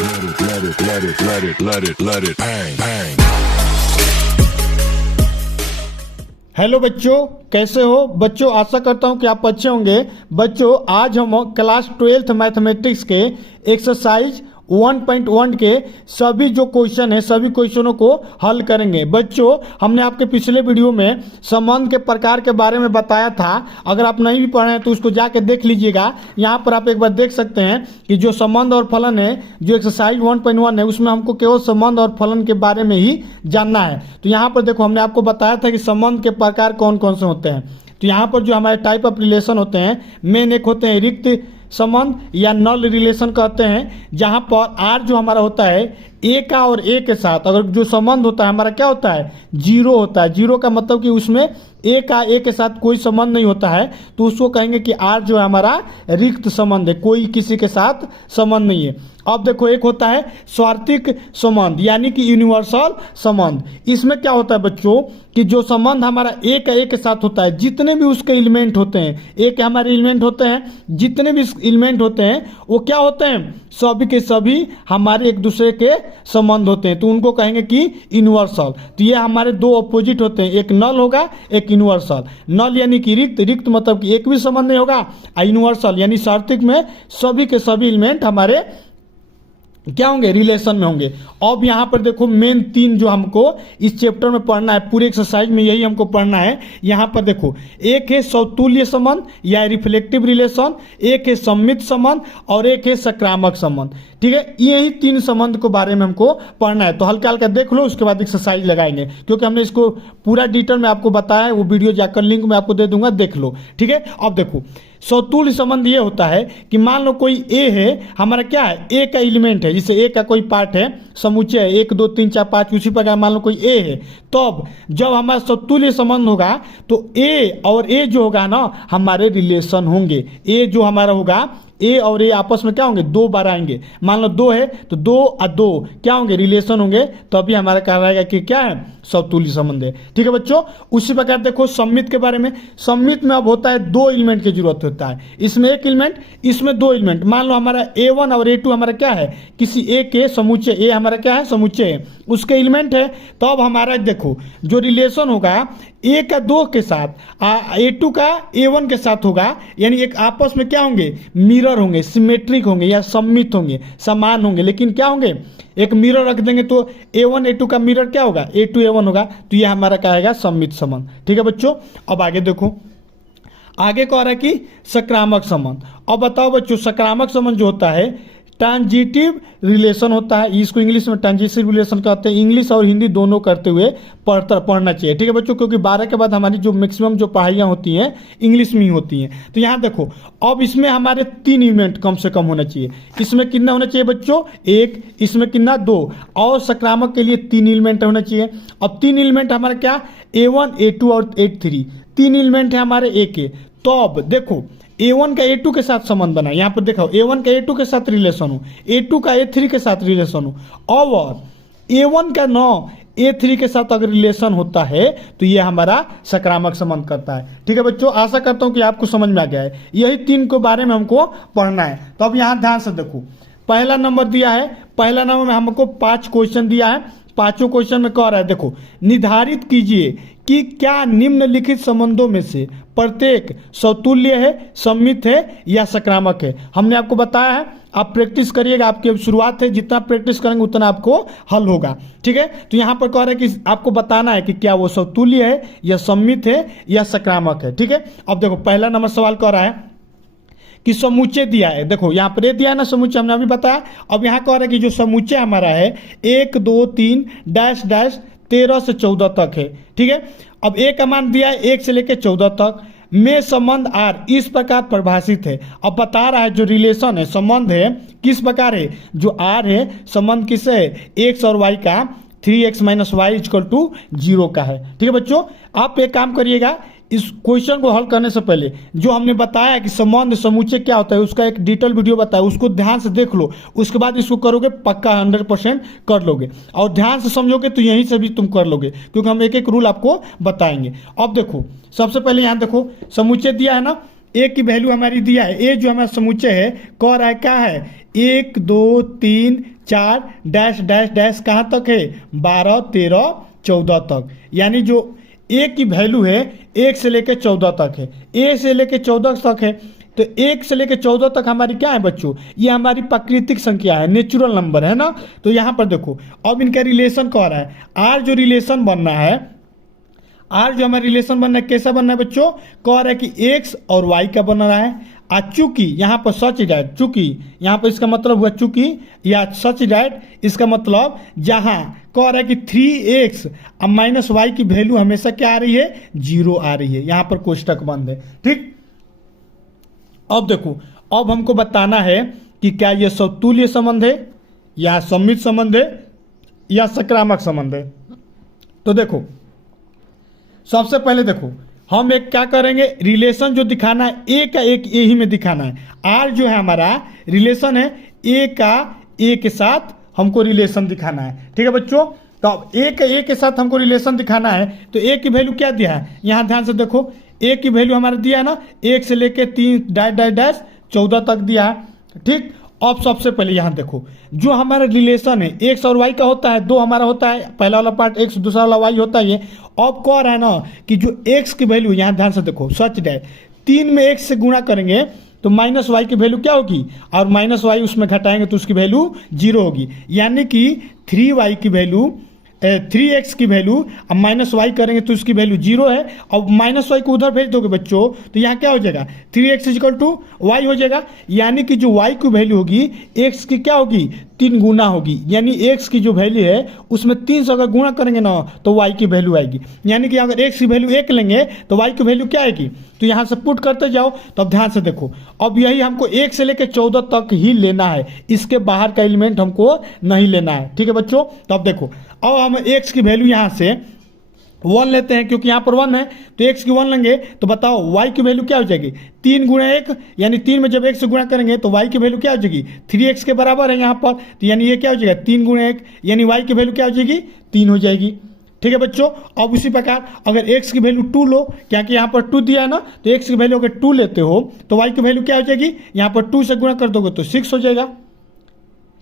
Hello बच्चों, कैसे हो बच्चों। आशा करता हूं कि आप अच्छे होंगे। बच्चों आज हम क्लास 12th मैथमेटिक्स के एक्सरसाइज 1.1 के सभी जो क्वेश्चन है सभी क्वेश्चनों को हल करेंगे। बच्चों हमने आपके पिछले वीडियो में संबंध के प्रकार के बारे में बताया था। अगर आप नहीं भी पढ़े हैं तो उसको जाके देख लीजिएगा। यहाँ पर आप एक बार देख सकते हैं कि जो संबंध और फलन है, जो एक्सरसाइज 1.1 है, उसमें हमको केवल संबंध और फलन के बारे में ही जानना है। तो यहाँ पर देखो, हमने आपको बताया था कि संबंध के प्रकार कौन कौन से होते हैं। तो यहाँ पर जो हमारे टाइप ऑफ रिलेशन होते हैं, मेन एक होते हैं रिक्त संबंध या नल रिलेशन कहते हैं, जहां पर आर जो हमारा होता है ए का और ए के साथ अगर जो संबंध होता है हमारा क्या होता है, जीरो होता है। जीरो का मतलब कि उसमें ए का ए के साथ कोई संबंध नहीं होता है, तो उसको कहेंगे कि आर जो है हमारा रिक्त संबंध है, कोई किसी के साथ संबंध नहीं है। अब देखो, एक होता है स्वार्थिक संबंध यानी कि यूनिवर्सल संबंध। इसमें क्या होता है बच्चों कि जो संबंध हमारा ए का ए के साथ होता है, जितने भी उसके एलिमेंट होते हैं, ए के हमारे एलिमेंट होते हैं, जितने भी एलिमेंट होते हैं वो क्या होते हैं, सभी के सभी हमारे एक दूसरे के संबंध होते हैं, तो उनको कहेंगे कि यूनिवर्सल। तो ये हमारे दो अपोजिट होते हैं, एक नल होगा एक यूनिवर्सल। नल यानी कि रिक्त, रिक्त मतलब कि एक भी संबंध नहीं होगा, और यूनिवर्सल यानी सार्थिक में सभी के सभी एलिमेंट हमारे क्या होंगे, रिलेशन में होंगे। अब यहाँ पर देखो, मेन तीन जो हमको इस चैप्टर में पढ़ना है, पूरे एक्सरसाइज में यही हमको पढ़ना है। यहाँ पर देखो, एक है समतुल्य संबंध या रिफ्लेक्टिव रिलेशन, एक है सम्मित संबंध और एक है सकारात्मक संबंध। ठीक है, यही तीन संबंध को बारे में हमको पढ़ना है। तो हल्का हल्का देख लो, उसके बाद एक्सरसाइज लगाएंगे, क्योंकि हमने इसको पूरा डिटेल में आपको बताया है। वो वीडियो जाकर लिंक में आपको दे दूंगा, देख लो। ठीक है, अब देखो समतुल्य संबंध ये होता है कि मान लो कोई ए है, हमारा क्या है, ए का एलिमेंट है, जिसे ए का कोई पार्ट है, समुच्चय है 1 2 3 4 5, उसी प्रकार मान लो कोई ए है। तो अब जब हमारा समतुल्य संबंध होगा तो ए और ए जो होगा ना हमारे रिलेशन होंगे। ए जो हमारा होगा, ए और ए आपस में क्या होंगे, दो बार आएंगे। मान लो दो है तो दो और दो क्या होंगे, रिलेशन होंगे। तो अभी हमारा कहा रहेगा कि क्या है, समतुल्य संबंध है। ठीक है बच्चों, उसी प्रकार देखो सम्मित के बारे में। सम्मित में अब होता है दो एलिमेंट की जरूरत होता है, इसमें एक एलिमेंट, इसमें दो एलिमेंट। मान लो हमारा A1 और A2 हमारा क्या है, किसी ए के समुच्चय, ए हमारा क्या है, समुच्चय है, उसके एलिमेंट है। तो अब हमारा देखो जो रिलेशन होगा ए का दो के साथ, A2 का A1 के साथ होगा, यानी एक आपस में क्या होंगे, मिरर होंगे, सिमेट्रिक होंगे या सम्मित होंगे, समान होंगे। लेकिन क्या होंगे, एक मिरर रख देंगे तो A1 A2 का मिरर क्या होगा, A2 A1 होगा। तो ये हमारा क्या आएगा, सम्मित संबंध। ठीक है बच्चों, अब आगे देखो, आगे कह रहा है कि सकारात्मक संबंध। अब बताओ बच्चों, सकारात्मक संबंध जो होता है ट्रांजिटिव रिलेशन होता है, इसको इंग्लिश में ट्रांजिटिव रिलेशन कहते हैं। इंग्लिश और हिंदी दोनों करते हुए पढ़ना चाहिए। ठीक है बच्चों, क्योंकि 12 के बाद हमारी जो मैक्सिमम जो पढ़ाइयाँ होती हैं इंग्लिश में ही होती हैं। तो यहाँ देखो, अब इसमें हमारे 3 एलिमेंट कम से कम होना चाहिए। इसमें कितना होना चाहिए बच्चों, 1, इसमें कितना 2, और सकारात्मक के लिए 3 एलिमेंट होना चाहिए। अब 3 एलिमेंट हमारा क्या, A1 A2 और A3, 3 एलिमेंट है हमारे ए के। तो अब देखो A1 का A2 के साथ संबंध बना, यहाँ पर देखो A1 का A2 के साथ रिलेशन हो, A2 का A3 के साथ रिलेशन हो, और A1 का 9 A3 के साथ अगर रिलेशन होता है तो ये हमारा सकारात्मक संबंध करता है। ठीक है बच्चों, आशा करता हूँ कि आपको समझ में आ गया है। यही 3 के बारे में हमको पढ़ना है। तो अब यहाँ ध्यान से देखो, पहला नंबर दिया है, पहला नंबर में हमको 5 क्वेश्चन दिया है। 5 क्वेश्चन में कह रहा है, देखो निर्धारित कीजिए कि क्या निम्नलिखित संबंधों में से प्रत्येक समतुल्य है, सम्मित है या सकारात्मक है। हमने आपको बताया है, आप प्रैक्टिस करिएगा, आपकी अब शुरुआत है, जितना प्रैक्टिस करेंगे उतना आपको हल होगा। ठीक है, तो यहाँ पर कह रहा है कि आपको बताना है कि क्या वो समतुल्य है या सम्मित है या सकारात्मक है। ठीक है, अब देखो पहला नंबर सवाल कह रहा है कि समुच्चय दिया है। देखो यहाँ पर दिया है ना समुच्चय, हमने अभी बताया। अब यहाँ कह रहा है कि जो समुच्चय हमारा है 1 2 3 डैश डैश 13 से 14 तक है। ठीक है, अब ए का मान दिया है 1 से लेकर 14 तक में संबंध आर इस प्रकार परिभाषित है। अब बता रहा है जो रिलेशन है, संबंध है किस प्रकार है, जो आर है, संबंध किससे है, एक्स और वाई का 3x - y = 0 का है। ठीक है बच्चों, आप एक काम करिएगा, इस क्वेश्चन को हल करने से पहले जो हमने बताया कि संबंध समुच्चय क्या होता है, उसका एक डिटेल वीडियो बताया, उसको ध्यान से देख लो। उसके बाद इसको करोगे पक्का 100% कर लोगे, और ध्यान से समझोगे तो यहीं से भी तुम कर लोगे, क्योंकि हम एक एक रूल आपको बताएंगे। अब देखो सबसे पहले यहाँ देखो समुच्चय दिया है ना, ए की वैल्यू हमारी दिया है, ए जो हमारा समुच्चय है कह रहा है क्या है, 1 2 3 4 डैश डैश डैश कहाँ तक है, 12 13 14 तक। यानी जो ए की वैल्यू है 1 से लेकर 14 तक है, ए से लेकर 14 तक है। तो 1 से लेकर 14 तक हमारी क्या है बच्चों, ये हमारी प्राकृतिक संख्या है, नेचुरल नंबर है ना। तो यहाँ पर देखो अब इनका रिलेशन कह रहा है, आर जो रिलेशन बनना है, आर जो हमारा रिलेशन बनना है कैसा बनना है बच्चों, कह रहा है कि एक्स और वाई का बन रहा है। चूंकि यहाँ पर सच डैट, चूंकि यहाँ पर इसका मतलब हुआ चूंकि या सच डैट, इसका मतलब जहाँ कह रहा है कि 3x अब माइनस वाई की वैल्यू हमेशा क्या आ रही है, 0 आ रही है। यहाँ पर कोष्टक बंद है, ठीक। अब देखो अब हमको बताना है कि क्या ये समतुल्य संबंध है या सममित संबंध है या सकारात्मक संबंध है। तो देखो सबसे पहले देखो हम एक क्या करेंगे, रिलेशन जो दिखाना है ए का एक ए ही में दिखाना है। आर जो है हमारा रिलेशन है ए का ए के साथ हमको रिलेशन दिखाना है, ठीक है बच्चों। तो अब ए का ए के साथ हमको रिलेशन दिखाना है, तो ए की वैल्यू क्या दिया है, यहाँ ध्यान से देखो ए की वैल्यू हमारा दिया है ना, 1 से लेके 3 डैश डैश डैश 14 तक दिया है, ठीक। अब सबसे पहले यहाँ देखो जो हमारा रिलेशन है एक्स और वाई का होता है, दो हमारा होता है, पहला वाला पार्ट एक्स दूसरा वाला वाई होता है। अब कह रहा है ना कि जो एक्स की वैल्यू, यहाँ ध्यान से देखो सच डैश 3 में एक्स से गुणा करेंगे तो माइनस वाई की वैल्यू क्या होगी, और माइनस वाई उसमें घटाएंगे तो उसकी वैल्यू 0 होगी। यानी कि 3y की वैल्यू 3x की वैल्यू अब माइनस वाई करेंगे तो उसकी वैल्यू 0 है। अब माइनस वाई को उधर भेज दोगे बच्चों तो यहाँ क्या हो जाएगा, 3x इक्वल टू वाई हो जाएगा। यानी कि जो y की वैल्यू होगी x की क्या होगी, 3 गुना होगी। यानी x की जो वैल्यू है उसमें 3 से अगर गुणा करेंगे ना तो y की वैल्यू आएगी। यानी कि अगर x की वैल्यू 1 लेंगे तो y की वैल्यू क्या आएगी, तो यहाँ से पुट करते जाओ। तो अब ध्यान से देखो अब यही हमको 1 से लेकर 14 तक ही लेना है, इसके बाहर का एलिमेंट हमको नहीं लेना है, ठीक है बच्चों। तो अब देखो अब हम x की वैल्यू यहाँ से 1 लेते हैं क्योंकि यहाँ पर 1 है, तो x की 1 लेंगे तो बताओ y की वैल्यू क्या हो जाएगी, 3 गुणा 1, यानी 3 में जब 1 से गुणा करेंगे तो y की वैल्यू क्या हो जाएगी, 3x के बराबर है यहाँ पर। तो यानी ये क्या हो जाएगा 3 गुणा 1, यानी y की वैल्यू क्या हो जाएगी 3 हो जाएगी, ठीक है बच्चों। अब उसी प्रकार अगर x की वैल्यू 2 लो, क्या कि यहाँ पर 2 दिया है ना, तो x की वैल्यू अगर 2 लेते हो तो y की वैल्यू क्या हो जाएगी, यहाँ पर 2 से गुणा कर दोगे तो 6 हो जाएगा,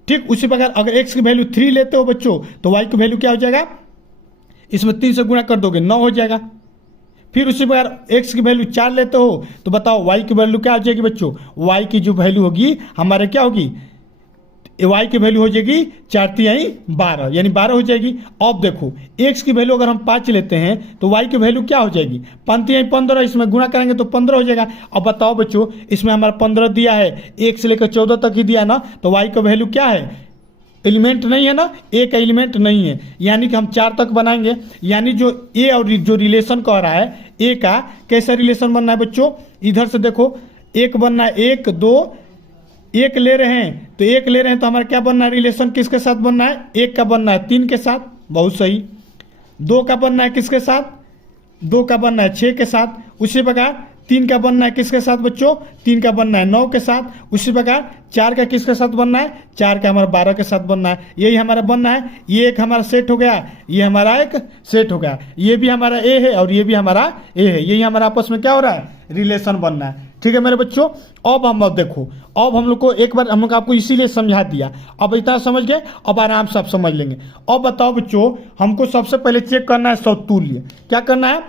ठीक। उसी प्रकार अगर x की वैल्यू 3 लेते हो बच्चों तो y की वैल्यू क्या हो जाएगा, इसमें 3 से गुणा कर दोगे 9 हो जाएगा। फिर उसी प्रकार x की वैल्यू 4 लेते हो तो बताओ y की वैल्यू क्या हो जाएगी बच्चों, y की जो वैल्यू होगी हमारे क्या होगी, y की वैल्यू हो जाएगी 4 तिहाई 12, यानी 12 हो जाएगी। अब देखो x की वैल्यू अगर हम 5 लेते हैं तो y की वैल्यू क्या हो जाएगी, 5 तिहाई 15, इसमें गुणा करेंगे तो 15 हो जाएगा। अब बताओ बच्चों इसमें हमारा 15 दिया है, 1 से लेकर 14 तक ही दिया है ना, तो y का वैल्यू क्या है, एलिमेंट नहीं है ना, ए का एलिमेंट नहीं है, यानी कि हम 4 तक बनाएंगे। यानी जो ए और जो रिलेशन कह रहा है ए का कैसा रिलेशन बनना है बच्चों, इधर से देखो एक बनना है 1 2, एक ले रहे हैं तो एक ले रहे हैं तो हमारा क्या बनना है, रिलेशन किसके साथ बनना है, 1 का बनना है 3 के साथ, बहुत सही। 2 का बनना है किसके साथ, 2 का बनना है 6 के साथ। उसी प्रकार 3 का बनना है किसके साथ बच्चों, 3 का बनना है 9 के साथ। उसी प्रकार 4 का किसके साथ बनना है, 4 का हमारा 12 के साथ बनना है। यही हमारा बनना है, ये एक हमारा सेट हो गया, ये हमारा एक सेट हो गया, ये भी हमारा ए है और ये भी हमारा ए है। यही हमारा आपस में क्या हो रहा है, रिलेशन बनना है, ठीक है मेरे बच्चों। अब देखो अब हम लोग को एक बार हम लोग आपको इसीलिए समझा दिया, अब इतना समझ गए, अब आराम से आप समझ लेंगे। अब बताओ बच्चों हमको सबसे पहले चेक करना है समतुल्य, क्या करना है,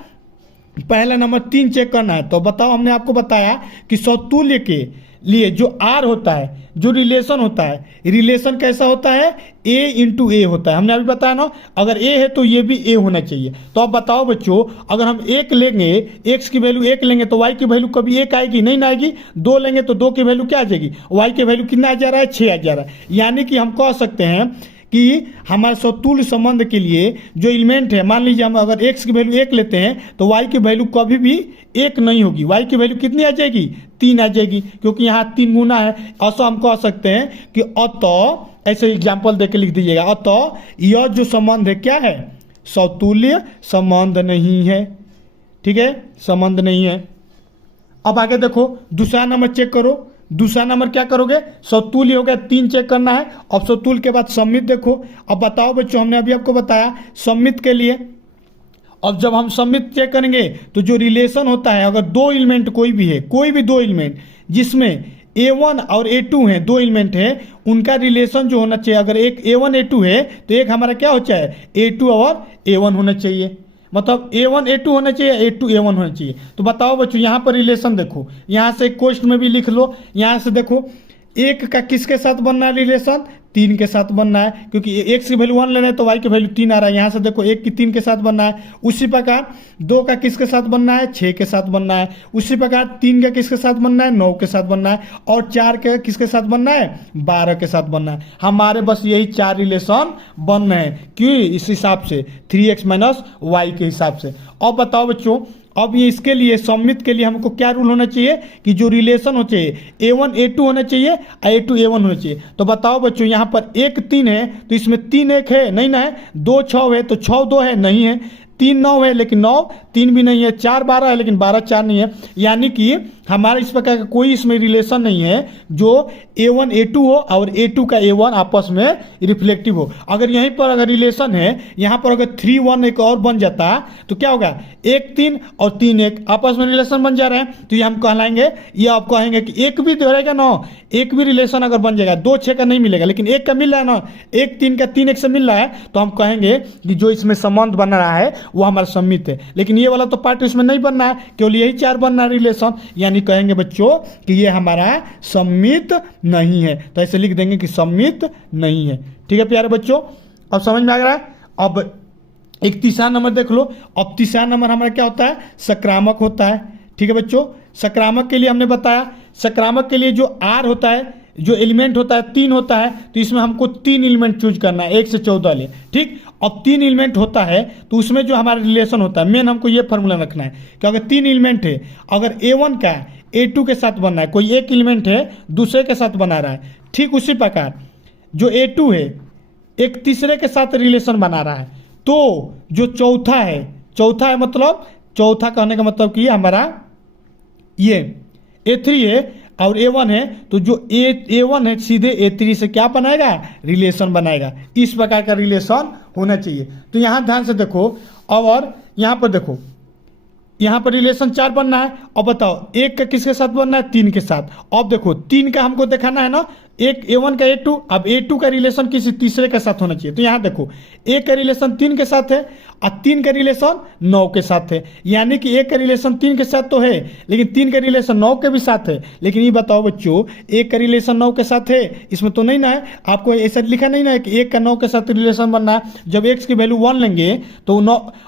पहला नंबर 3 चेक करना है। तो बताओ हमने आपको बताया कि समतुल्य के लिए जो आर होता है, जो रिलेशन होता है, रिलेशन कैसा होता है, ए इंटू ए होता है। हमने अभी बताया ना, अगर ए है तो ये भी ए होना चाहिए। तो अब बताओ बच्चों अगर हम 1 लेंगे, एक्स की वैल्यू 1 लेंगे तो वाई की वैल्यू कभी 1 आएगी, नहीं ना आएगी। 2 लेंगे तो 2 की वैल्यू क्या आ जाएगी, वाई की वैल्यू कितना आ जा रहा है, 6 आ जा रहा है। यानी कि हम कह सकते हैं कि हमारे समतुल्य संबंध के लिए जो एलिमेंट है, मान लीजिए हम अगर x की वैल्यू 1 लेते हैं तो y की वैल्यू कभी भी 1 नहीं होगी, y की वैल्यू कितनी आ जाएगी, 3 आ जाएगी, क्योंकि यहाँ 3 गुना है। ऐसा हम कह सकते हैं कि अतः, ऐसे एग्जाम्पल दे के लिख दीजिएगा, अतः यह जो संबंध है क्या है, समतुल्य संबंध नहीं है, ठीक है, संबंध नहीं है। अब आगे देखो दूसरा नंबर चेक करो, दूसरा नंबर क्या करोगे, समतुल्य हो गया, 3 चेक करना है। अब समतुल्य के बाद सममित देखो। अब बताओ बच्चों हमने अभी आपको बताया सममित के लिए, अब जब हम सममित चेक करेंगे तो जो रिलेशन होता है, अगर 2 एलिमेंट कोई भी है, कोई भी 2 एलिमेंट जिसमें A1 और A2 हैं, दो एलिमेंट हैं, उनका रिलेशन जो होना चाहिए, अगर एक A1 A2 है तो एक हमारा क्या हो चाहिए, A2 और A1 होना चाहिए। मतलब A1 A2 होना चाहिए, A2 A1 होना चाहिए। तो बताओ बच्चों, यहाँ पर रिलेशन देखो, यहाँ से क्वेश्चन में भी लिख लो, यहाँ से देखो एक का किसके साथ बनना है रिलेशन, 3 के साथ बनना है, क्योंकि x की वैल्यू 1 लेना है तो y की वैल्यू 3 आ रहा है। यहाँ से देखो 1 की 3 के साथ बनना है। उसी प्रकार 2 का किसके साथ बनना है, 6 के साथ बनना है। उसी प्रकार 3 का किसके साथ बनना है, 9 के साथ बनना है। और 4 के किसके साथ बनना है, 12 के साथ बनना है। हमारे बस यही 4 रिलेशन बन रहे हैं, क्यों, इस हिसाब से 3x माइनस वाई के हिसाब से। अब बताओ बच्चों, अब ये इसके लिए सममित के लिए हमको क्या रूल होना चाहिए कि जो रिलेशन हो चाहिए A1 A2 होना चाहिए और A2 A1 होना चाहिए। तो बताओ बच्चों, यहाँ पर 1 3 है तो इसमें 3 1 है, नहीं ना है। 2 6 है तो 6 2 है, नहीं है। 3 9 है लेकिन 9 3 भी नहीं है। 4 12 है लेकिन 12 4 नहीं है। यानी कि हमारा इस प्रकार का कोई इसमें रिलेशन नहीं है जो A1 A2 हो और A2 का A1 आपस में रिफ्लेक्टिव हो। अगर यहीं पर अगर रिलेशन है, यहाँ पर अगर 3 1 एक और बन जाता तो क्या होगा, 1 3 और 3 1 आपस में रिलेशन बन जा रहे हैं, तो ये हम कहलाएंगे, ये आप कहेंगे कि एक भी रहेगा ना, एक भी रिलेशन अगर बन जाएगा, 2 6 का नहीं मिलेगा लेकिन 1 का मिल रहा है ना, 1 3 का 3 1 से मिल रहा है, तो हम कहेंगे कि जो इसमें संबंध बन रहा है वो हमारा सम्मित है। लेकिन ये वाला तो पार्ट इसमें नहीं बनना है, केवल यही 4 बनना है रिलेशन, यानी कहेंगे बच्चों कि ये हमारा सम्मित नहीं है। तो ऐसे लिख देंगे कि सम्मित नहीं है। ठीक है प्यारे बच्चों, अब समझ में आ रहा है। अब एक तीसरा नंबर देख लो। अब तीसरा नंबर हमारा क्या होता है, सक्रामक होता है। ठीक है बच्चों, सक्रामक के लिए हमने बताया, सक्रामक के लिए जो R होता है, जो एलिमेंट होता है 3 होता है, तो इसमें हमको 3 एलिमेंट चूज करना है, 1 से 14 ले। ठीक, अब 3 एलिमेंट होता है तो उसमें जो हमारा रिलेशन होता है, मेन हमको ये फॉर्मूला रखना है कि अगर 3 एलिमेंट है, अगर A1 का A2 के साथ बनना है, कोई एक एलिमेंट है दूसरे के साथ बना रहा है, ठीक उसी प्रकार जो A2 है एक तीसरे के साथ रिलेशन बना रहा है, तो जो चौथा है मतलब चौथा कहने का मतलब कि हमारा ये A3 है और A1 है, तो जो A1 है सीधे A3 से क्या बनाएगा, रिलेशन बनाएगा। इस प्रकार का रिलेशन होना चाहिए। तो यहाँ ध्यान से देखो, और यहाँ पर देखो, यहाँ पर रिलेशन 4 बनना है। अब बताओ 1 का किसके साथ बनना है, 3 के साथ। अब देखो 3 का हमको दिखाना है ना, एक A1 का A2, अब A2 का रिलेशन किसी तीसरे के साथ होना चाहिए। तो यहाँ देखो 1 का रिलेशन 3 के साथ है और 3 का रिलेशन 9 के साथ है, यानी कि 1 का रिलेशन 3 के साथ तो है लेकिन 3 का रिलेशन 9 के भी साथ है। लेकिन ये बताओ बच्चों, 1 का रिलेशन 9 के साथ है, इसमें तो नहीं ना है, आपको ऐसा लिखा नहीं ना है कि 1 का 9 के साथ रिलेशन बनना है। जब x की वैल्यू 1 लेंगे तो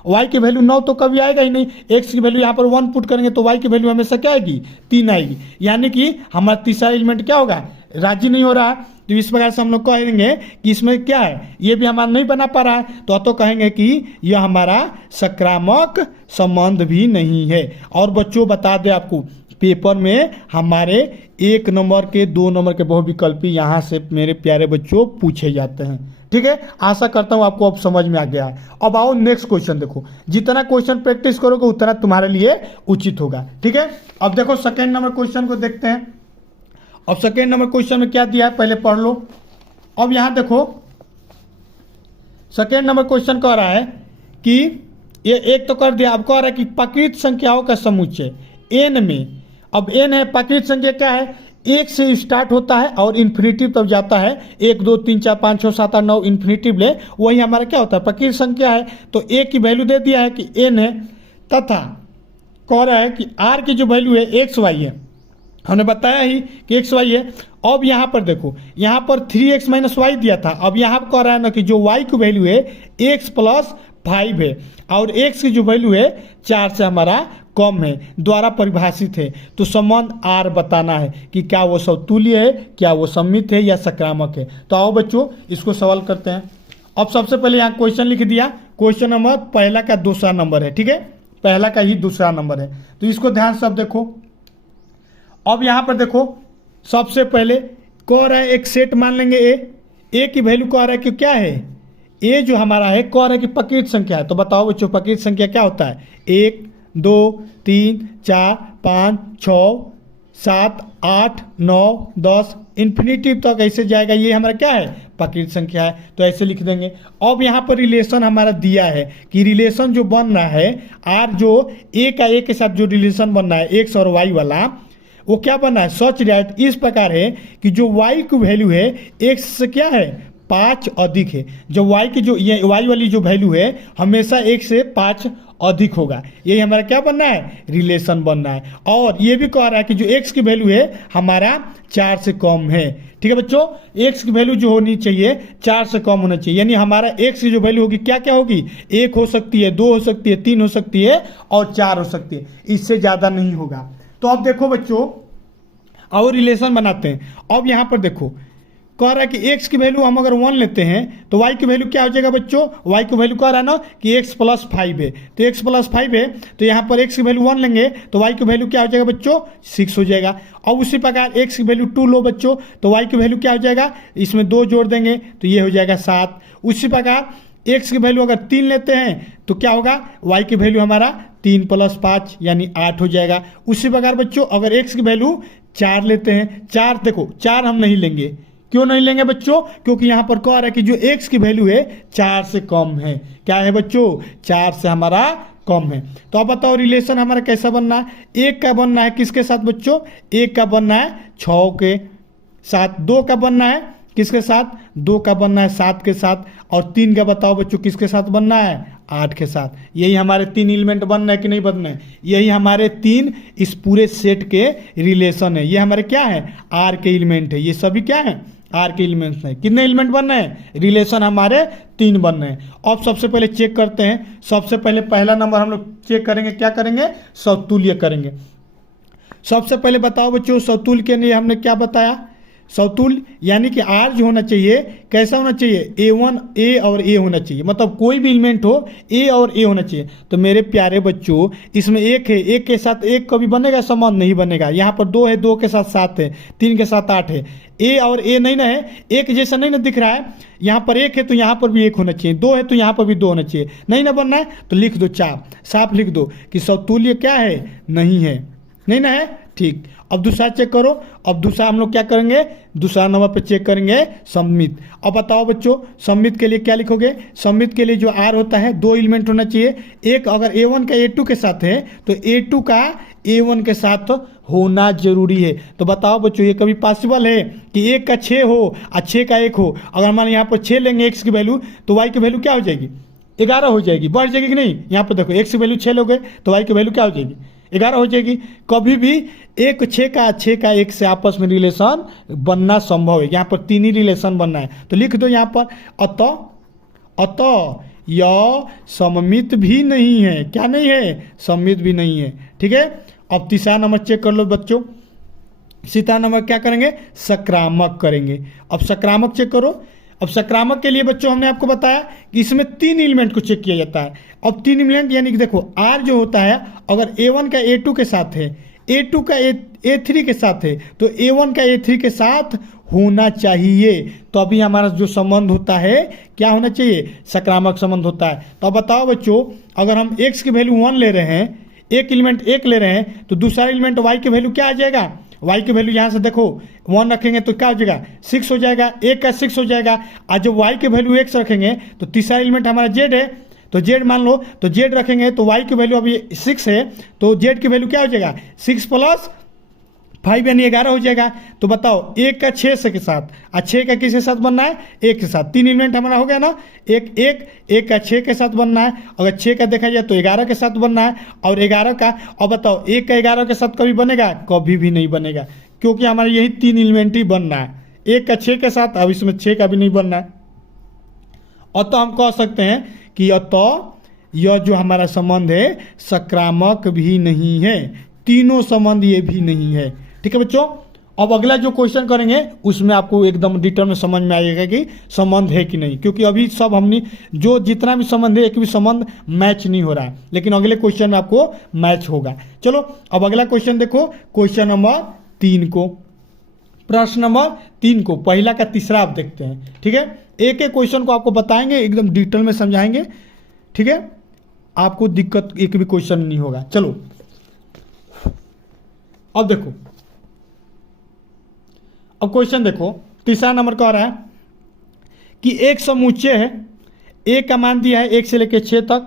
y की वैल्यू 9 तो कभी आएगा ही नहीं, x की वैल्यू यहाँ पर 1 पुट करेंगे तो y की वैल्यू हमेशा क्या आएगी, 3 आएगी। यानी कि हमारा तीसरा एलिमेंट क्या होगा, राजी नहीं हो रहा है। तो इस प्रकार से हम लोग कहेंगे कि इसमें क्या है, ये भी हमारा नहीं बना पा रहा है, तो कहेंगे कि यह हमारा सक्रामक संबंध भी नहीं है। और बच्चों बता दें आपको, पेपर में हमारे 1 नंबर के 2 नंबर के बहुविकल्पी यहाँ से मेरे प्यारे बच्चों पूछे जाते हैं। ठीक है, आशा करता हूँ आपको अब समझ में आ गया है। अब आओ नेक्स्ट क्वेश्चन देखो, जितना क्वेश्चन प्रैक्टिस करोगे उतना तुम्हारे लिए उचित होगा। ठीक है, अब देखो सेकेंड नंबर क्वेश्चन को देखते हैं। अब सेकेंड नंबर क्वेश्चन में क्या दिया है पहले पढ़ लो। अब यहां देखो सेकेंड नंबर क्वेश्चन कह रहा है कि ये एक तो कर दिया, अब कह रहा है कि प्राकृत संख्याओं का समुच्चय n में, अब n है, प्राकृत संख्या क्या है, 1 से स्टार्ट होता है और इन्फिनिटिव तब जाता है, 1 2 3 4 5 6 7 8 9 इन्फिनिटिव ले, वही हमारा क्या होता है प्राकृत संख्या है। तो a की वैल्यू दे दिया है कि n है, तथा कह रहा है कि r की जो वैल्यू है x y है, हमने बताया ही कि x y है। अब यहाँ पर देखो, यहाँ पर 3x माइनस वाई दिया था, अब यहाँ पर कह रहा है ना कि जो y की वैल्यू है x प्लस 5 है और x की जो वैल्यू है 4 से हमारा कम है, द्वारा परिभाषित है। तो संबंध R बताना है कि क्या वो समतुल्य है, क्या वो सम्मित है या सक्रामक है। तो आओ बच्चों इसको सवाल करते हैं। अब सबसे पहले यहाँ क्वेश्चन लिख दिया, क्वेश्चन नंबर पहला का दूसरा नंबर है। ठीक है, पहला का ही दूसरा नंबर है, तो इसको ध्यान से अब देखो। अब यहाँ पर देखो सबसे पहले कह रहा है एक सेट मान लेंगे ए की वैल्यू कह रहा है कि क्या है, ए जो हमारा है कह रहा है कि प्राकृत संख्या है। तो बताओ बच्चों प्राकृत संख्या क्या होता है, 1 2 3 4 5 6 7 8 9 10 इन्फिनिटिव तक ऐसे जाएगा, ये हमारा क्या है प्राकृत संख्या है। तो ऐसे लिख देंगे। अब यहाँ पर रिलेशन हमारा दिया है कि रिलेशन जो बन रहा है आर, जो ए का ए के साथ जो रिलेशन बन रहा है एक्स और वाई वाला, वो क्या बना है, सच डैट इस प्रकार है कि जो y की वैल्यू है x से क्या है 5 अधिक है। जो y की जो ये y वाली जो वैल्यू है हमेशा 1 से 5 अधिक होगा। यही हमारा क्या बनना है, रिलेशन बनना है। और ये भी कह रहा है कि जो x की वैल्यू है हमारा 4 से कम है। ठीक है बच्चों, x की वैल्यू जो होनी चाहिए 4 से कम होना चाहिए, यानी हमारा x की जो वैल्यू होगी क्या क्या होगी, 1 हो सकती है, 2 हो सकती है, 3 हो सकती है और 4 हो सकती है, इससे ज़्यादा नहीं होगा। तो अब देखो बच्चों और रिलेशन बनाते हैं। अब यहाँ पर देखो कह रहा है कि x की वैल्यू हम अगर 1 लेते हैं तो y की वैल्यू क्या हो जाएगा बच्चों, y की वैल्यू कह रहा है ना कि x + 5 है, तो x + 5 है तो यहाँ पर x की वैल्यू 1 लेंगे तो y की वैल्यू क्या हो जाएगा बच्चों 6 हो जाएगा। और उसी प्रकार x की वैल्यू 2 लो बच्चों तो y की वैल्यू क्या हो जाएगा, इसमें 2 जोड़ देंगे तो ये हो जाएगा 7। उसी प्रकार x की वैल्यू अगर 3 लेते हैं तो क्या होगा, y की वैल्यू हमारा 3 + 5 यानी 8 हो जाएगा। उसी प्रकार बच्चों अगर x की वैल्यू 4 लेते हैं, 4 देखो 4 हम नहीं लेंगे, क्यों नहीं लेंगे बच्चों, क्योंकि यहाँ पर कह रहा है कि जो x की वैल्यू है 4 से कम है। क्या है बच्चों, 4 से हमारा कम है। तो अब बताओ रिलेशन हमारा कैसा बनना है, 1 का बनना है किसके साथ बच्चों, 1 का बनना है 6 के साथ, 2 का बनना है किसके साथ, 2 का बनना है 7 के साथ, और 3 का बताओ बच्चों किसके साथ बनना है, 8 के साथ। यही हमारे 3 एलिमेंट बनना है कि नहीं बनना है, यही हमारे 3 इस पूरे सेट के रिलेशन है। ये हमारे क्या है, आर के एलिमेंट है, ये सभी क्या है आर के एलिमेंट्स हैं। कितने एलिमेंट बनना है, रिलेशन हमारे 3 बनना है। अब सबसे पहले चेक करते हैं, सबसे पहले पहला नंबर हम लोग चेक करेंगे, क्या करेंगे, समतुल्य करेंगे। सबसे पहले बताओ बच्चों समतुल्य के लिए हमने क्या बताया, समतुल्य यानी कि आर जो होना चाहिए कैसा होना चाहिए, A1 A और A होना चाहिए, मतलब कोई भी एलिमेंट हो A और A होना चाहिए। तो मेरे प्यारे बच्चों इसमें 1 है, 1 के साथ 1 कभी बनेगा, संबंध नहीं बनेगा। यहाँ पर 2 है, 2 के साथ 7 है, 3 के साथ 8 है, A और A नहीं ना है, एक जैसा नहीं ना दिख रहा है। यहाँ पर 1 है तो यहाँ पर भी 1 होना चाहिए, 2 है तो यहाँ पर भी 2 होना चाहिए, नहीं ना बनना है तो लिख दो 4, साफ लिख दो कि समतुल्य क्या है, नहीं है, नहीं ना है, ठीक। अब दूसरा चेक करो, अब दूसरा हम लोग क्या करेंगे, दूसरा नंबर पे चेक करेंगे सममित। अब बताओ बच्चों सममित के लिए क्या लिखोगे, सममित के लिए जो आर होता है 2 एलिमेंट होना चाहिए, एक अगर A1 का A2 के साथ है तो A2 का A1 के साथ होना जरूरी है। तो बताओ बच्चों ये कभी पॉसिबल है कि 1 का 6 हो और 6 का 1 हो, अगर हमारे यहाँ पर 6 लेंगे x की वैल्यू तो y की वैल्यू क्या हो जाएगी, 11 हो जाएगी, बढ़ जाएगी कि नहीं। यहाँ पर देखो x की वैल्यू 6 लोगे तो y की वैल्यू क्या हो जाएगी, 11 हो जाएगी। कभी भी 6 का 1 से आपस में रिलेशन बनना संभव है, यहाँ पर 3 ही रिलेशन बनना है। तो लिख दो यहाँ पर अतः यह सममित भी नहीं है, क्या नहीं है, सममित भी नहीं है, ठीक है। अब तीसरा नंबर चेक कर लो बच्चों, तीसरा नंबर क्या करेंगे, सकारात्मक करेंगे। अब सकारात्मक चेक करो। अब सकारात्मक के लिए बच्चों हमने आपको बताया कि इसमें 3 एलिमेंट को चेक किया जाता है। अब 3 एलिमेंट यानी कि देखो आर जो होता है अगर A1 का A2 के साथ है, A2 का A3 के साथ है तो A1 का A3 के साथ होना चाहिए, तो अभी हमारा जो संबंध होता है क्या होना चाहिए, सकारात्मक संबंध होता है। तो अब बताओ बच्चों अगर हम x की वैल्यू 1 ले रहे हैं, एक एलिमेंट 1 ले रहे हैं तो दूसरा एलिमेंट y की वैल्यू क्या आ जाएगा, y की वैल्यू यहाँ से देखो 1 रखेंगे तो क्या हो जाएगा 6 हो जाएगा, 1 का 6 हो जाएगा। और जब y की वैल्यू x रखेंगे तो तीसरा एलिमेंट हमारा z है तो z मान लो, तो z रखेंगे तो y की वैल्यू अभी 6 है तो z की वैल्यू क्या हो जाएगा 6 + 5 यानी 11 हो जाएगा। तो बताओ 1 का 6 से के साथ और 6 का किसके साथ बनना है, 1 के साथ, 3 एलिमेंट हमारा हो गया ना, 1 का 6 के साथ बनना है, अगर 6 का देखा जाए तो 11 के साथ बनना है, और 11 का, और बताओ 1 का 11 के साथ कभी बनेगा, कभी भी नहीं बनेगा, क्योंकि हमारा यही 3 एलिमेंट ही बनना है, 1 का 6 के साथ, अब इसमें 6 का भी नहीं बनना है। अतः हम कह सकते हैं कि अतः यह जो हमारा संबंध है सकारात्मक भी नहीं है, तीनों संबंध ये भी नहीं है, ठीक है बच्चों। अब अगला जो क्वेश्चन करेंगे उसमें आपको एकदम डिटेल में समझ में आएगा कि संबंध है कि नहीं, क्योंकि अभी सब हमने जो जितना भी संबंध है एक भी संबंध मैच नहीं हो रहा है, लेकिन अगले क्वेश्चन में आपको मैच होगा। चलो अब अगला क्वेश्चन देखो, क्वेश्चन नंबर 3 को, प्रश्न नंबर 3 को, पहला का तीसरा आप देखते हैं, ठीक है। एक एक क्वेश्चन को आपको बताएंगे, एकदम डिटेल में समझाएंगे, ठीक है, आपको दिक्कत एक भी क्वेश्चन नहीं होगा। चलो अब देखो, अब क्वेश्चन देखो, तीसरा नंबर कह रहा है कि एक समुच्चय है, ए का मान दिया है 1 से लेकर 6 तक,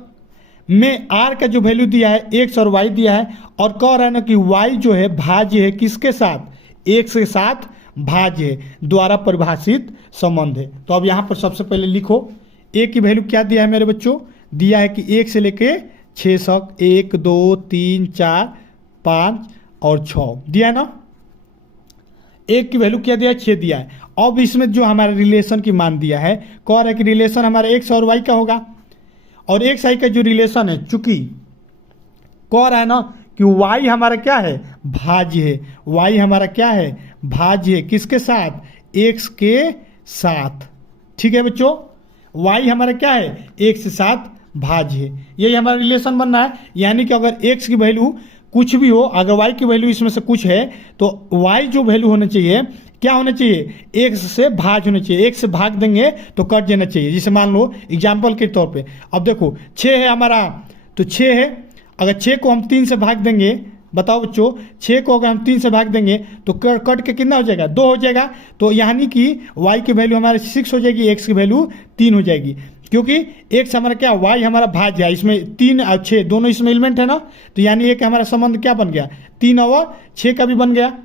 में आर का जो वैल्यू दिया है एक्स और वाई दिया है, और कह रहा है ना कि वाई जो है भाज्य है किसके साथ, एक्स के साथ भाज्य है, द्वारा परिभाषित संबंध है। तो अब यहाँ पर सबसे पहले लिखो ए की वैल्यू क्या दिया है मेरे बच्चों, दिया है कि 1 से लेके 6 तक, 1 2 3 4 5 और 6 दिया है ना। एक की वैल्यू क्या दिया है, 6 दिया है। अब इसमें जो हमारा रिलेशन की मान दिया है, कह रहा है कि रिलेशन हमारा एक्स और वाई का होगा, और एक्स आई का जो रिलेशन है, चूंकि कह रहा है ना कि वाई हमारा क्या है, भाज्य है, वाई हमारा क्या है, भाज्य है, किसके साथ, एक्स के साथ। ठीक है बच्चों, वाई हमारा क्या है, एक्स के साथ भाज्य है, यही हमारा रिलेशन बनना है। यानी कि अगर एक्स की वैल्यू कुछ भी हो, अगर वाई की वैल्यू इसमें से कुछ है, तो वाई जो वैल्यू होना चाहिए क्या होना चाहिए, एक्स से भाज्य होना चाहिए। एक्स से भाग देंगे तो कट देना चाहिए। जैसे मान लो एग्जाम्पल के तौर पे, अब देखो 6 है हमारा, तो 6 है, अगर 6 को हम 3 से भाग देंगे, बताओ बच्चों 6 को अगर हम 3 से भाग देंगे तो कट के कितना हो जाएगा, 2 हो जाएगा। तो यानी कि वाई की वैल्यू हमारे 6 हो जाएगी, एक्स की वैल्यू 3 हो जाएगी, क्योंकि एक्स हमारा क्या, वाई हमारा भाज्य है, इसमें 3 और 6 दोनों इसमें एलिमेंट है ना। तो यानी एक हमारा संबंध क्या बन गया, 3 और 6 का भी बन गया।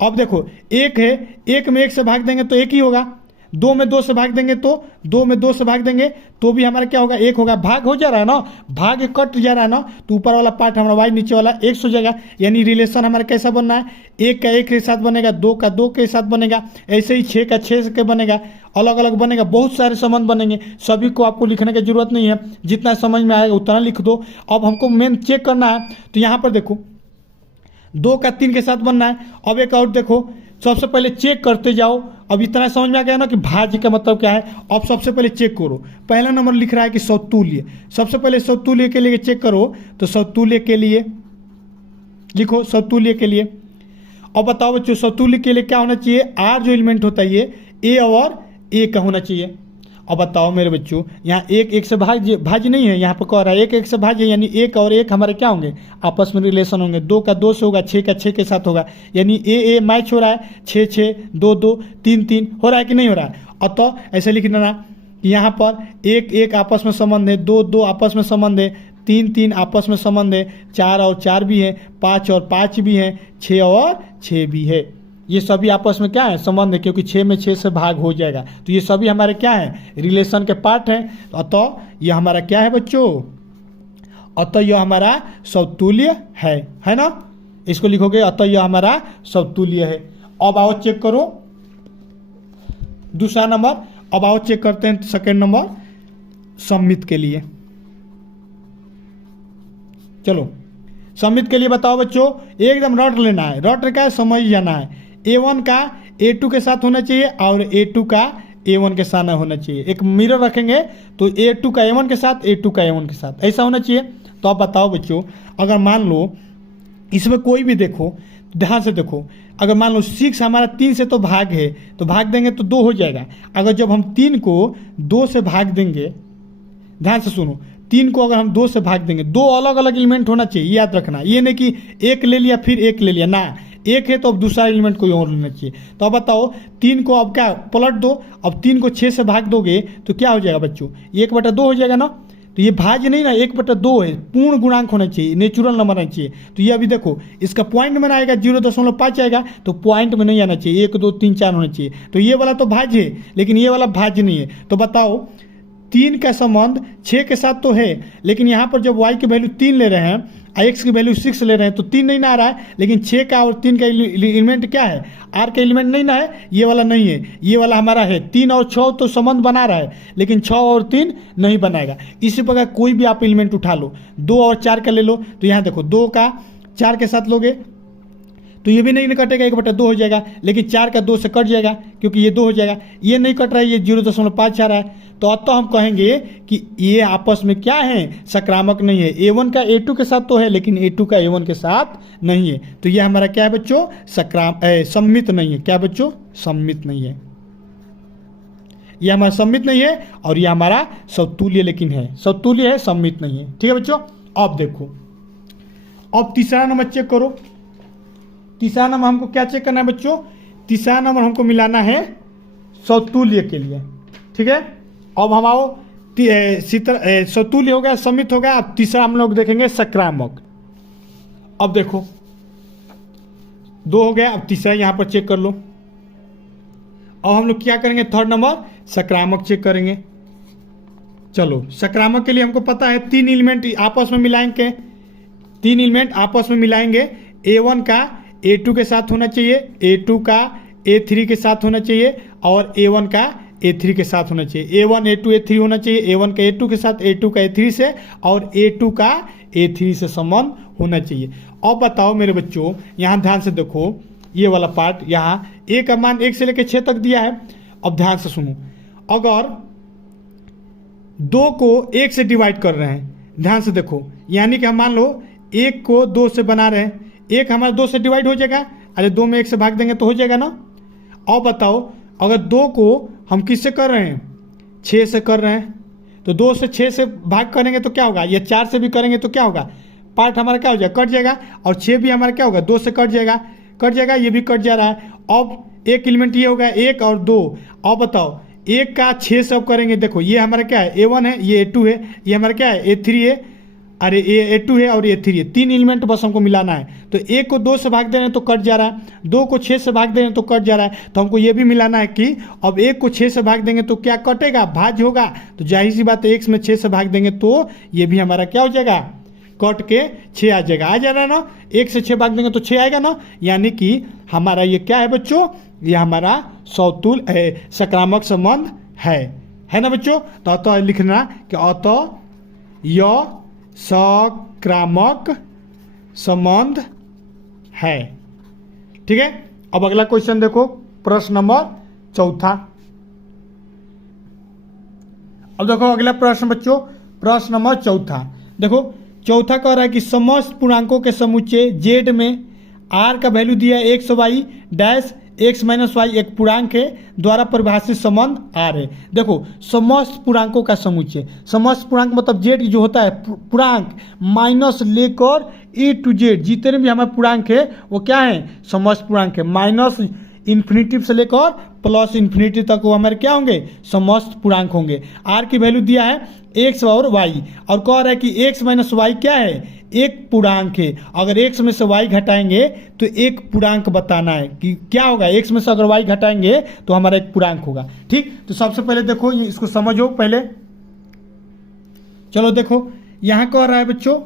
अब देखो एक है, एक में 1 से भाग देंगे तो 1 ही होगा, 2 में 2 से भाग देंगे तो 2 में 2 से भाग देंगे तो भी हमारा क्या होगा, 1 होगा। भाग हो जा रहा है ना, भाग कट जा रहा है ना, तो ऊपर वाला पार्ट हमारा वाई, नीचे वाला एक्स हो जाएगा। यानी रिलेशन हमारा कैसा बनना है, 1 का 1 के साथ बनेगा, 2 का 2 के साथ बनेगा, ऐसे ही 6 का 6 के बनेगा, अलग अलग बनेगा, बहुत सारे संबंध बनेंगे। सभी को आपको लिखने की जरूरत नहीं है, जितना समझ में आएगा उतना लिख दो। अब हमको मेन चेक करना है, तो यहाँ पर देखो 2 का 3 के साथ बनना है। अब एक और देखो, सबसे पहले चेक करते जाओ। अब इतना समझ में आ गया ना कि भाज्य का मतलब क्या है। अब सबसे पहले चेक करो, पहला नंबर लिख रहा है कि समतुल्य। सबसे पहले समतुल्य के लिए चेक करो, तो समतुल्य के लिए लिखो, समतुल्य के लिए। अब बताओ बच्चों समतुल्य के लिए क्या होना चाहिए, आर जो एलिमेंट होता है ये ए और ए का होना चाहिए। अब बताओ मेरे बच्चों, यहाँ एक एक से भाज्य नहीं है, यहाँ पर कह रहा है एक एक से भाज्य, यानी एक और एक हमारे क्या होंगे, आपस में रिलेशन होंगे। 2 का 2 से होगा, 6 का 6 के साथ होगा, यानी ए मैच हो रहा है, 6 6 2 2 3 3 हो रहा है कि नहीं हो रहा है। अतः ऐसे लिख देना कि यहाँ पर 1 1 आपस में संबंध है, 2 2 आपस में संबंध है, 3 3 आपस में संबंध है, 4 और 4 भी है, 5 और 5 भी है, 6 और 6 भी है। ये सभी आपस में क्या है, संबंध है, क्योंकि 6 में 6 से भाग हो जाएगा। तो ये सभी हमारे क्या है, रिलेशन के पार्ट हैं। अतः ये हमारा क्या है बच्चों, अतः यह हमारा समतुल्य है ना। इसको लिखोगे, अतः यह हमारा समतुल्य है। अब आओ चेक करो दूसरा नंबर। अब आओ चेक करते हैं सेकेंड नंबर, सममित के लिए। चलो सममित के लिए बताओ बच्चों, एकदम रट लेना है, रट का समझ जाना है। A1 का A2 के साथ होना चाहिए और A2 का A1 के साथ होना चाहिए। एक मिरर रखेंगे तो A2 का A1 के साथ, A2 का A1 के साथ, ऐसा होना चाहिए। तो आप बताओ बच्चों, अगर मान लो इसमें कोई भी देखो, ध्यान से देखो, अगर मान लो 6 हमारा 3 से तो भाग है, तो भाग देंगे तो 2 हो जाएगा। अगर जब हम 3 को 2 से भाग देंगे, ध्यान से सुनो, 3 को अगर हम 2 से भाग देंगे, 2 अलग अलग एलिमेंट होना चाहिए, याद रखना। ये नहीं कि एक ले लिया फिर एक ले लिया, ना, एक है तो अब दूसरा एलिमेंट कोई और लेना चाहिए। तो अब बताओ 3 को अब क्या पलट दो, अब 3 को 6 से भाग दोगे तो क्या हो जाएगा बच्चों, 1/2 हो जाएगा ना। तो ये भाज्य नहीं ना, 1/2 है, पूर्ण गुणांक होना चाहिए, नेचुरल नंबर आना चाहिए। तो ये अभी देखो इसका पॉइंट में आएगा, 0.5 आएगा, तो पॉइंट में नहीं आना चाहिए, 1 2 3 4 होना चाहिए। तो ये वाला तो भाज्य है, लेकिन ये वाला भाज्य नहीं है। तो बताओ 3 का संबंध 6 के साथ तो है, लेकिन यहाँ पर जब y की वैल्यू 3 ले रहे हैं और x की वैल्यू 6 ले रहे हैं, तो 3 नहीं ना आ रहा है, लेकिन 6 का और 3 का एलिमेंट क्या है, r का एलिमेंट नहीं ना है, ये वाला नहीं है, ये वाला हमारा है। 3 और 6 तो संबंध बना रहा है, लेकिन 6 और 3 नहीं बनाएगा। इसी प्रकार कोई भी आप एलिमेंट उठा लो, 2 और 4 का ले लो, तो यहाँ देखो 2 का 4 के साथ लोगे तो ये भी नहीं कटेगा, 1/2 हो जाएगा, लेकिन 4 का 2 से कट जाएगा, क्योंकि ये 2 हो जाएगा। ये नहीं कट रहा है, ये 0.5 आ रहा है। तो अतः हम कहेंगे कि ये आपस में क्या है, सकारात्मक नहीं है। A1 का A2 के साथ तो है, लेकिन A2 का A1 के साथ नहीं है। तो ये हमारा क्या है बच्चों, सममित नहीं है। क्या बच्चों, सममित नहीं है, ये हमारा सममित नहीं है, और ये हमारा समतुल्य लेकिन है, समतुल्य है, सममित नहीं है। ठीक है बच्चों। अब देखो, अब तीसरा नंबर चेक करो। तीसरा नंबर हमको क्या चेक करना है बच्चों, तीसरा नंबर हमको मिलाना है समतुल्य के लिए। ठीक है। अब हम आओ सतुल्य हो गया, समित हो गया। अब तीसरा हम लोग देखेंगे संक्रामक। अब देखो 2 हो गया, अब तीसरा यहाँ पर चेक कर लो। अब हम लोग क्या करेंगे, थर्ड नंबर संक्रामक चेक करेंगे। चलो संक्रामक के लिए हमको पता है 3 एलिमेंट आपस में मिलाएंगे, 3 एलिमेंट आपस में मिलाएंगे। A1 का A2 के साथ होना चाहिए, A2 का A3 के साथ होना चाहिए और A1 का A3 के साथ होना चाहिए। A1 A2 A3 होना चाहिए, A1 का A2 के साथ, A2 का A3 से और A2 का A3 से संबंध होना चाहिए। अब बताओ मेरे बच्चों, यहाँ ध्यान से देखो, ये वाला पार्ट, यहाँ A का मान 1 से लेकर 6 तक दिया है। अब ध्यान से सुनो, अगर 2 को 1 से डिवाइड कर रहे हैं, ध्यान से देखो, यानी कि हम मान लो 1 को 2 से बना रहे हैं, 1 हमारा 2 से डिवाइड हो जाएगा, अरे 2 में 1 से भाग देंगे तो हो जाएगा ना। अब बताओ अगर 2 को हम किससे कर रहे हैं, 6 से कर रहे हैं, तो 2 से 6 से भाग करेंगे तो क्या होगा, या 4 से भी करेंगे तो क्या होगा, पार्ट हमारा क्या हो जाएगा, कट जाएगा। और 6 भी हमारा क्या होगा, 2 से कट जाएगा, ये भी कट जा रहा है। अब एक एलिमेंट ये होगा 1 और 2। अब बताओ 1 का 6 से अब करेंगे, देखो ये हमारा क्या है, A1 है, ये A2 है, ये हमारा क्या है, A3 है, अरे ये A2 है और ये A3 है। 3 एलिमेंट बस हमको मिलाना है। तो 1 को 2 से भाग दे रहे हैं तो कट जा रहा है, 2 को 6 से भाग दे रहे हैं तो कट जा रहा है। तो हमको ये भी मिलाना है कि अब 1 को 6 से भाग देंगे तो क्या कटेगा, भाज्य होगा। तो जाहिर सी बात है 1 में 6 से भाग देंगे तो ये भी हमारा क्या हो जाएगा, कट के 6 आ जाएगा। आ जा रहा है ना, 1 से 6 भाग देंगे तो 6 आएगा ना। यानी कि हमारा ये क्या है बच्चों, ये हमारा संक्रामक संबंध है ना बच्चों। तो अतः लिखना कि अतः यह संक्रामक संबंध है। ठीक है। अब अगला क्वेश्चन देखो, प्रश्न नंबर 4। अब देखो अगला प्रश्न बच्चों, प्रश्न नंबर 4। देखो चौथा कह रहा है कि समस्त पूर्णांकों के समुच्चय Z में R का वैल्यू दिया है XY dash x minus Y एक पूर्णांक है द्वारा परिभाषित संबंध R है। देखो समस्त पूर्णांकों का समुच्चय, समस्त पूर्णांक मतलब Z जो होता है पूर्णांक माइनस लेकर A to Z, जितने भी हमारे पूर्णांक है वो क्या है, समस्त पूर्णांक है। माइनस इन्फिनिटी से लेकर प्लस इन्फिनिटी तक वो हमारे क्या होंगे, समस्त पूर्णांक होंगे। R की वैल्यू दिया है x और y, और कह रहा है कि x माइनस वाई क्या है, एक पूर्णांक है। अगर x में से y घटाएंगे तो एक पूर्णांक बताना है कि क्या होगा, x में से अगर y घटाएंगे तो हमारा एक पूर्णांक होगा। ठीक, तो सबसे पहले देखो इसको समझो पहले। चलो देखो यहाँ कह रहा है बच्चों,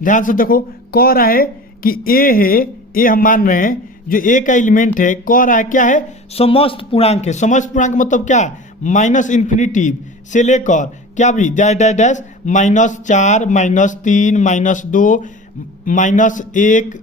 ध्यान से देखो, कह रहा है कि a है, a हम मान रहे हैं जो a का एलिमेंट है, कह रहा है क्या है, समस्त पूर्णांक है। समस्त पूर्णांक मतलब क्या, माइनस इन्फिनिटी से लेकर क्या भी डैश डैश डैश -4 -3 -2 -1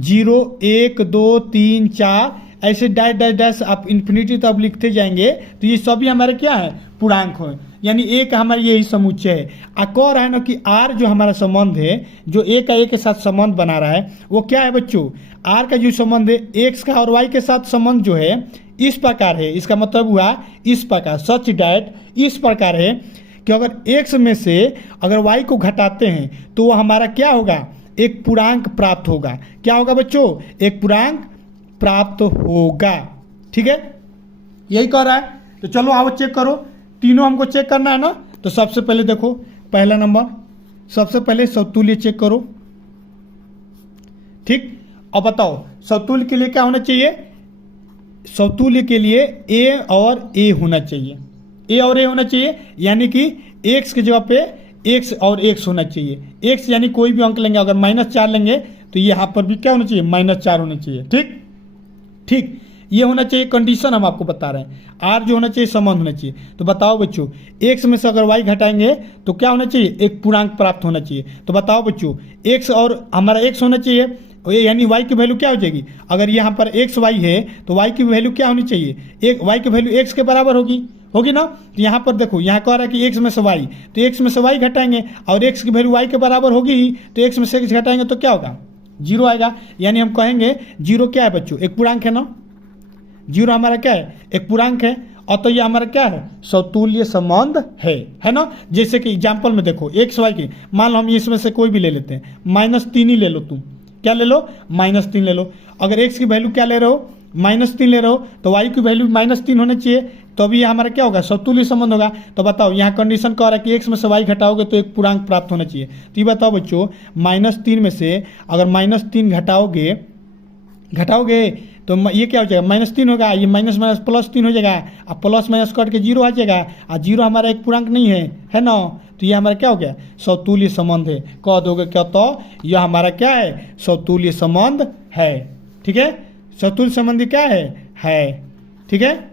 0 1 2 3 4 ऐसे डैश डैश डैश आप इन्फिनिटी तब लिखते जाएंगे तो ये सभी हमारे क्या है, पूर्णांक हो, यानी एक हमारा यही समुच्चय है। कह रहा है ना कि R जो हमारा संबंध है, जो a का a के साथ संबंध बना रहा है, वो क्या है बच्चों, R का जो संबंध है x का और y के साथ संबंध जो है इस प्रकार है। इसका मतलब हुआ इस प्रकार, सच डैट इस प्रकार है कि अगर x में से अगर y को घटाते हैं तो वो हमारा क्या होगा, एक पूर्णांक प्राप्त होगा। क्या होगा बच्चों, एक पूर्णांक प्राप्त होगा। ठीक है, यही कह रहा है। तो चलो आओ चेक करो, तीनों हमको चेक करना है ना। तो सबसे पहले देखो पहला नंबर, सबसे पहले समतुल्य चेक करो। ठीक, अब बताओ समतुल्य के लिए क्या होना चाहिए, समतुल्य के लिए a और a होना चाहिए, a और a होना चाहिए, यानी कि x की जगह पे x और x होना चाहिए। x यानी कोई भी अंक लेंगे, अगर -4 लेंगे तो यहाँ पर भी क्या होना चाहिए, -4 होना चाहिए। ठीक ठीक, ये होना चाहिए कंडीशन, हम आपको बता रहे हैं। R जो होना चाहिए संबंध होना चाहिए। तो बताओ बच्चों, x में से अगर y घटाएंगे तो क्या होना चाहिए, एक पूर्णांक प्राप्त होना चाहिए। तो बताओ बच्चों, x और हमारा x होना चाहिए, यानी y की वैल्यू क्या हो जाएगी, अगर यहाँ पर x y है तो y की वैल्यू क्या होनी चाहिए, एक y की वैल्यू x के बराबर होगी ना। तो यहाँ पर देखो, यहाँ कह रहा है कि x में से y, तो x में से y घटाएंगे और x की वैल्यू y के बराबर होगी ही, तो x में से x घटाएंगे तो क्या होगा, 0 आएगा। यानी हम कहेंगे 0 क्या है बच्चों, एक पूर्णांक है ना, 0 हमारा क्या है, एक पूर्णांक है। और तो ये हमारा क्या है, समतुल्य संबंध है ना। जैसे कि एग्जाम्पल में देखो x y की, मान लो हम इसमें से कोई भी ले लेते हैं, -3 ही ले लो, तुम क्या ले लो, -3 ले लो। अगर x की वैल्यू क्या ले रहे हो, -3 ले रहे हो, तो y की वैल्यू -3 होना चाहिए। तो अभी ये हमारा क्या होगा, समतुल्य संबंध होगा। तो बताओ यहाँ कंडीशन कह रहा है कि एक्स में से वाई घटाओगे तो एक पूर्णांक प्राप्त होना चाहिए। तो ये बताओ बच्चों, -3 में से अगर -3 घटाओगे तो ये क्या हो जाएगा, -3 होगा, ये माइनस माइनस +3 हो जाएगा, अब प्लस माइनस कट के 0 आ जाएगा, और 0 हमारा एक पूर्णांक नहीं है ना। तो ये हमारा क्या हो गया, समतुल्य संबंध है। कह दोगे क्या, तो यह हमारा क्या है, समतुल्य संबंध है। ठीक है, समतुल्य संबंध क्या है। ठीक है,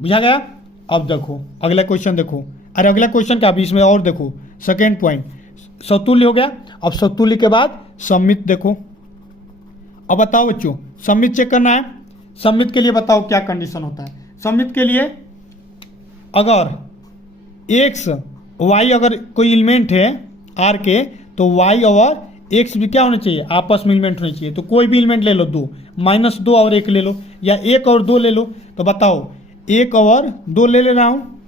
बुझा गया। अब देखो अगला क्वेश्चन देखो, अरे अगला क्वेश्चन का भी इसमें और देखो, सेकेंड पॉइंट समतुल्य हो गया। अब समतुल्य के बाद सममित देखो। अब बताओ बच्चों, सममित चेक करना है। सममित के लिए बताओ क्या कंडीशन होता है। सममित के लिए अगर एक्स वाई अगर कोई एलिमेंट है आर के, तो वाई और एक्स भी क्या होना चाहिए, आपस में एलिमेंट होने चाहिए। तो कोई भी एलिमेंट ले लो, 2 -2 और 1 ले लो, या 1 और 2 ले लो। तो बताओ 1 और 2 ले रहा हूँ,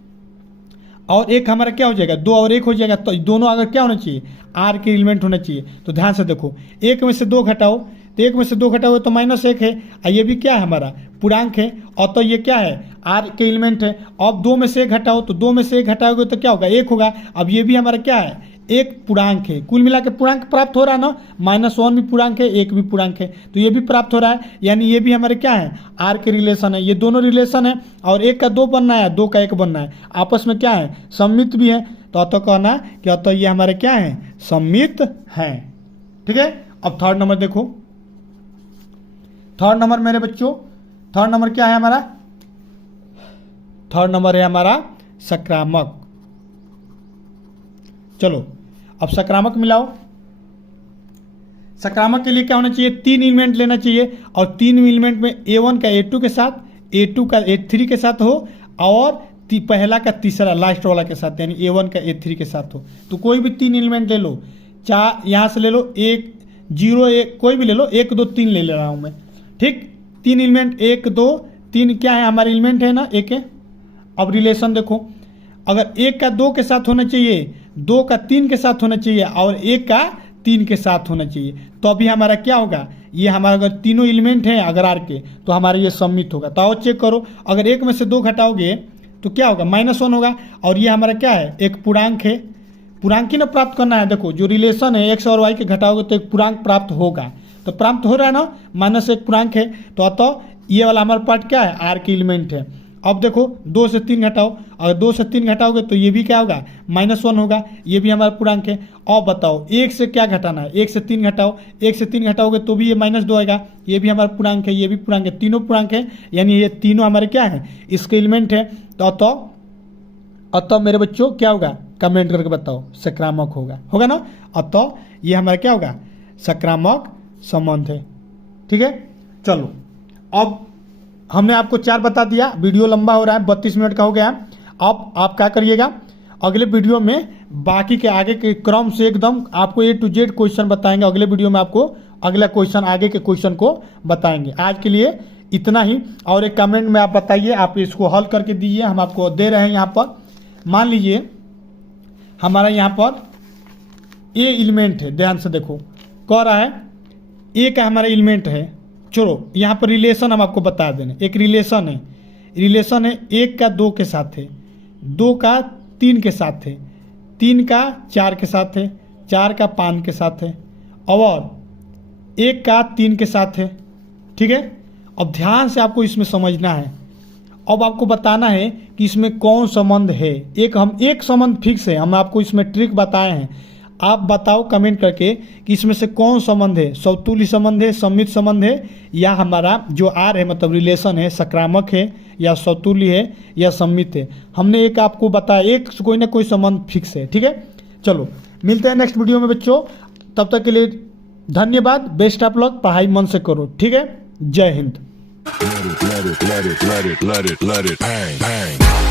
और एक हमारा क्या हो जाएगा, 2 और 1 हो जाएगा। तो दोनों अगर क्या होना चाहिए, आर के एलिमेंट होना चाहिए। तो ध्यान से देखो, 1 में से 2 घटाओ, तो 1 में से 2 घटाओगे तो -1 है, और ये भी क्या है हमारा पूर्णांक है, और तो ये क्या है, आर के एलिमेंट है। अब 2 में से 1 घटाओ, तो 2 में से 1 घटाओगे तो क्या होगा, 1 होगा। अब ये भी हमारा क्या है, एक पूर्णांक है। कुल मिला के पूर्णांक प्राप्त हो रहा है ना, -1 भी पूर्णांक है, 1 भी पूर्णांक है, तो ये भी प्राप्त हो रहा है। यानी ये भी हमारे क्या है, आर के रिलेशन है। ये दोनों रिलेशन है, और 1 का 2 बनना है, 2 का 1 बनना है, आपस में क्या है, सममित भी है। तो अतः कहना कि अतः ये हमारे क्या है, सममित है। ठीक है, अब थर्ड नंबर देखो। थर्ड नंबर मेरे बच्चों, थर्ड नंबर क्या है हमारा, थर्ड नंबर है हमारा सकारात्मक। चलो अब सकारात्मक मिलाओ। सकारात्मक के लिए क्या होना चाहिए, 3 एलिमेंट लेना चाहिए, और 3 एलिमेंट में A1 का A2 के साथ, A2 का A3 के साथ हो, और पहला का तीसरा लास्ट वाला के साथ, यानी A1 का A3 के साथ हो। तो कोई भी 3 एलिमेंट ले लो, चार यहाँ से ले लो, 1 0 1 कोई भी ले लो, 1 2 3 ले रहा हूँ मैं। ठीक, 3 एलिमेंट 1 2 3 क्या है, हमारे एलिमेंट है ना, 1 है। अब रिलेशन देखो, अगर 1 का 2 के साथ होना चाहिए, 2 का 3 के साथ होना चाहिए, और 1 का 3 के साथ होना चाहिए, तो अभी हमारा क्या होगा, ये हमारा अगर तीनों एलिमेंट हैं अगर आर के, तो हमारा ये सममित होगा। तो आओ चेक करो, अगर 1 में से 2 घटाओगे तो क्या होगा, -1 होगा, और ये हमारा क्या है, एक पूर्णांक है। पूर्णांक ही ना प्राप्त करना है। देखो जो रिलेशन है एक्स और वाई के घटाओगे तो एक पूर्णांक प्राप्त होगा। तो प्राप्त हो रहा है ना, -1 पूर्णांक है, तो अतः ये वाला हमारा पार्ट क्या है, आर के एलिमेंट है। अब देखो 2 से 3 घटाओ, अगर 2 से 3 घटाओगे तो ये भी क्या होगा, -1 होगा, ये भी हमारा पूर्णांक है। अब बताओ 1 से क्या घटाना है, 1 से 3 घटाओ, 1 से 3 घटाओगे तो भी ये -2 आएगा, ये भी हमारा पूर्णांक है, ये भी पूर्णांक है, तीनों पूर्णांक है, यानी ये तीनों हमारे क्या है, इसके एलिमेंट है। तो अतः मेरे बच्चों क्या होगा, कमेंट करके बताओ, सकारात्मक होगा ना। अतः ये हमारा क्या होगा, सकारात्मक संबंध है। ठीक है, चलो अब हमने आपको 4 बता दिया, वीडियो लंबा हो रहा है, 32 मिनट का हो गया। अब आप क्या करिएगा, अगले वीडियो में बाकी के आगे के क्रम से एकदम आपको A to Z क्वेश्चन बताएंगे। अगले वीडियो में आपको अगला क्वेश्चन, आगे के क्वेश्चन को बताएंगे। आज के लिए इतना ही, और एक कमेंट में आप बताइए, आप इसको हल करके दीजिए, हम आपको दे रहे हैं। यहाँ पर मान लीजिए हमारा यहाँ पर A एलिमेंट है, ध्यान से देखो, कह रहा है A का हमारा एलिमेंट है। चलो यहाँ पर रिलेशन हम आपको बता दें, एक रिलेशन है 1 का 2 के साथ है, 2 का 3 के साथ है, 3 का 4 के साथ है, 4 का 5 के साथ है, और 1 का 3 के साथ है। ठीक है, अब ध्यान से आपको इसमें समझना है। अब आपको बताना है कि इसमें कौन संबंध है। एक संबंध फिक्स है, हम आपको इसमें ट्रिक बताए हैं। आप बताओ कमेंट करके कि इसमें से कौन संबंध है, समतुल्य संबंध है, सममित संबंध है, या हमारा जो आर है मतलब रिलेशन है, सकारात्मक है या समतुल्य है या सममित है। हमने एक आपको बताया, एक कोई ना कोई संबंध फिक्स है। ठीक है, चलो मिलते हैं नेक्स्ट वीडियो में बच्चों, तब तक के लिए धन्यवाद। बेस्ट ऑफ लक, पढ़ाई मन से करो। ठीक है, जय Hind. Let it bang, bang.